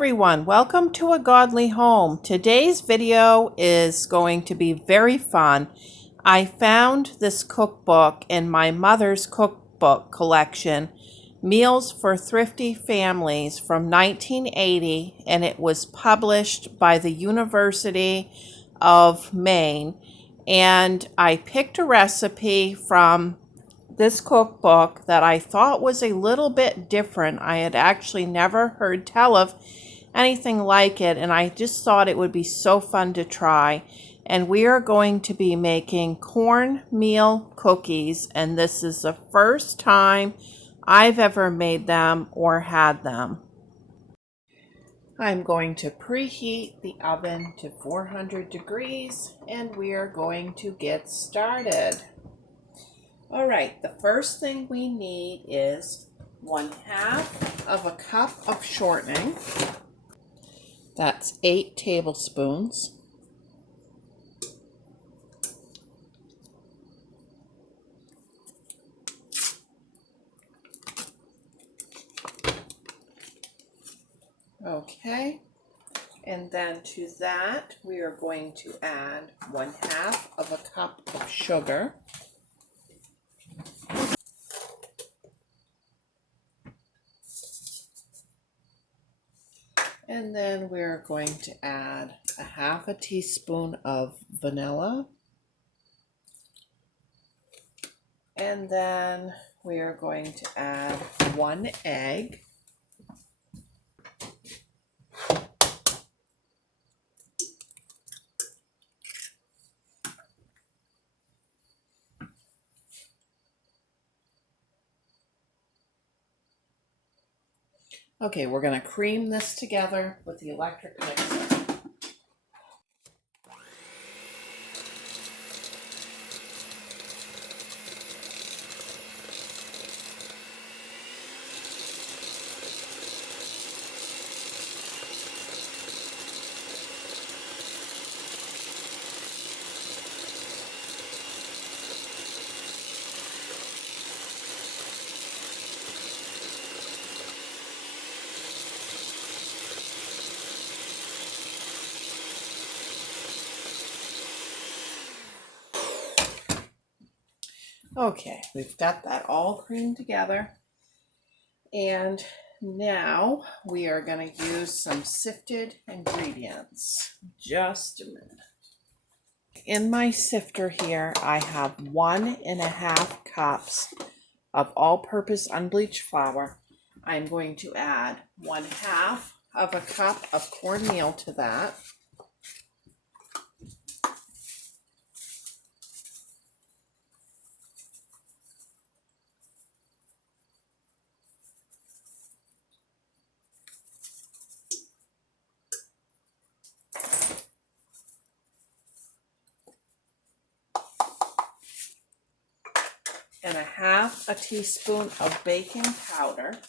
everyone, welcome to A Godly Home. Today's video is going to be very fun. I found this cookbook in my mother's cookbook collection, Meals for Thrifty Families from 1980, and it was published by the University of Maine. And I picked a recipe from this cookbook that I thought was a little bit different. I had actually never heard tell of anything like it, and I just thought it would be so fun to try. And we are going to be making cornmeal cookies, and this is the first time I've ever made them or had them. I'm going to preheat the oven to 400 degrees, and we are going to get started. All right, the first thing we need is 1/2 of a cup of shortening. That's 8 tablespoons. Okay, and then to that we are going to add 1/2 of a cup of sugar. And then we're going to add 1/2 teaspoon of vanilla. And then we are going to add 1 egg. Okay, we're going to cream this together with the electric mixer. Okay, we've got that all creamed together. And now we are going to use some sifted ingredients. Just a minute. In my sifter here, I have 1.5 cups of all-purpose unbleached flour. I'm going to add 1/2 of a cup of cornmeal to that. And 1/2 teaspoon of baking powder.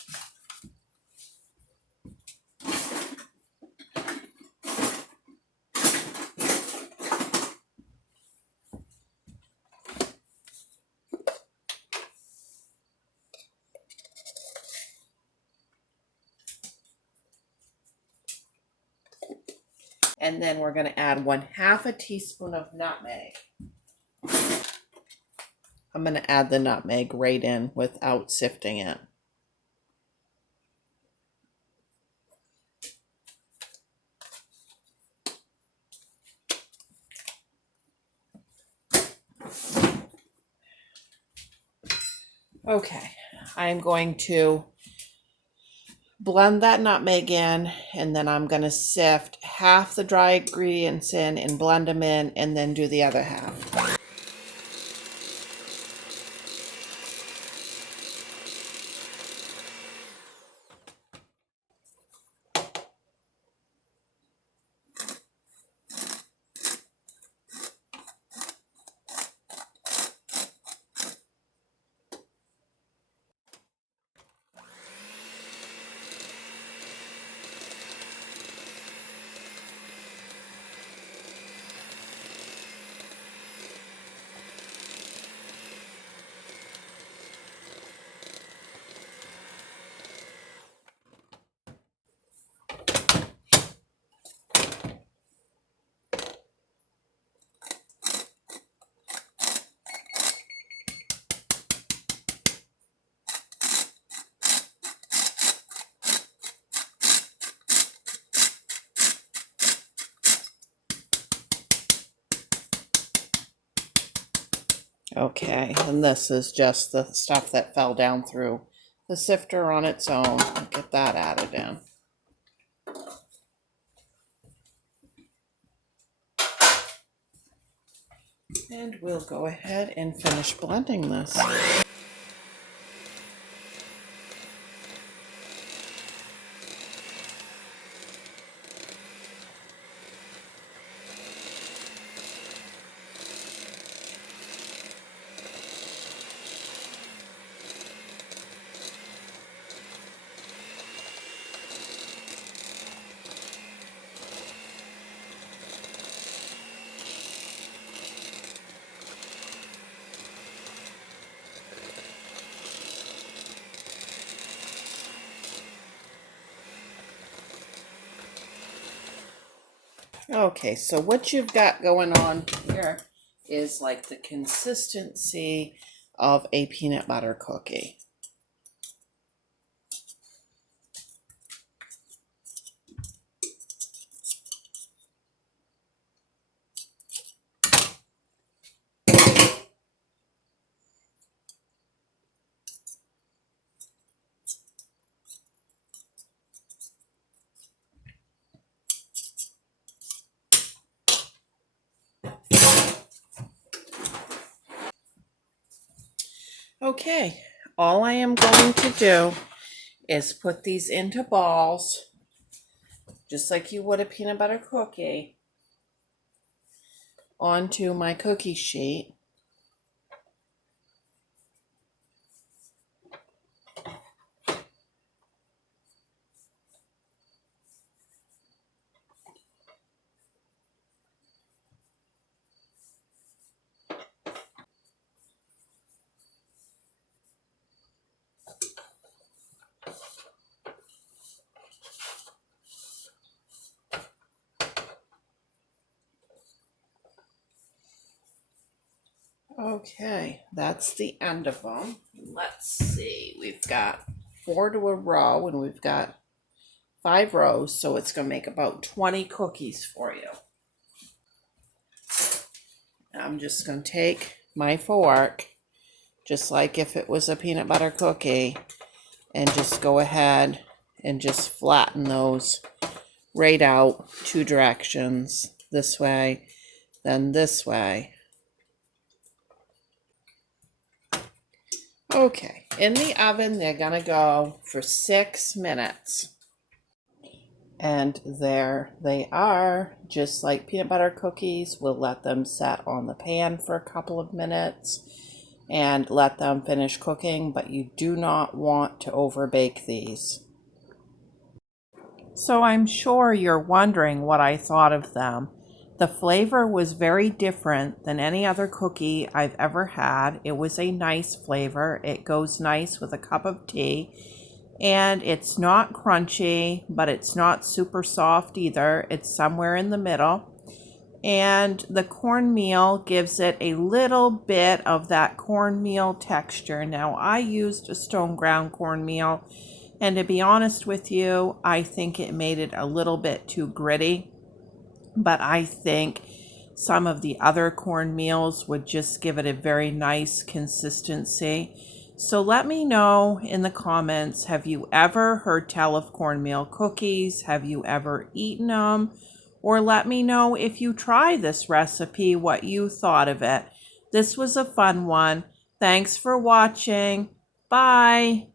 And then we're going to add 1/2 teaspoon of nutmeg. I'm going to add the nutmeg right in without sifting it. Okay, I'm going to blend that nutmeg in, and then I'm going to sift half the dry ingredients in and blend them in, and then do the other half. Okay, and this is just the stuff that fell down through the sifter on its own. I'll get that added in. And we'll go ahead and finish blending this. Okay, so what you've got going on here is like the consistency of a peanut butter cookie. Okay, all I am going to do is put these into balls, just like you would a peanut butter cookie, onto my cookie sheet. Okay, that's the end of them. Let's see, we've got 4 to a row and we've got 5 rows, so it's going to make about 20 cookies for you. I'm just going to take my fork, just like if it was a peanut butter cookie, and just go ahead and just flatten those right out 2 directions, this way, then this way. Okay, in the oven, they're gonna go for 6 minutes. And there they are, just like peanut butter cookies. We'll let them set on the pan for a couple of minutes and let them finish cooking, but you do not want to overbake these. So I'm sure you're wondering what I thought of them. The flavor was very different than any other cookie I've ever had. It was a nice flavor. It goes nice with a cup of tea. And it's not crunchy, but it's not super soft either. It's somewhere in the middle. And the cornmeal gives it a little bit of that cornmeal texture. Now, I used a stone ground cornmeal, and to be honest with you, I think it made it a little bit too gritty. But I think some of the other cornmeals would just give it a very nice consistency. So let me know in the comments, have you ever heard tell of cornmeal cookies? Have you ever eaten them? Or let me know if you try this recipe, what you thought of it. This was a fun one. Thanks for watching. Bye.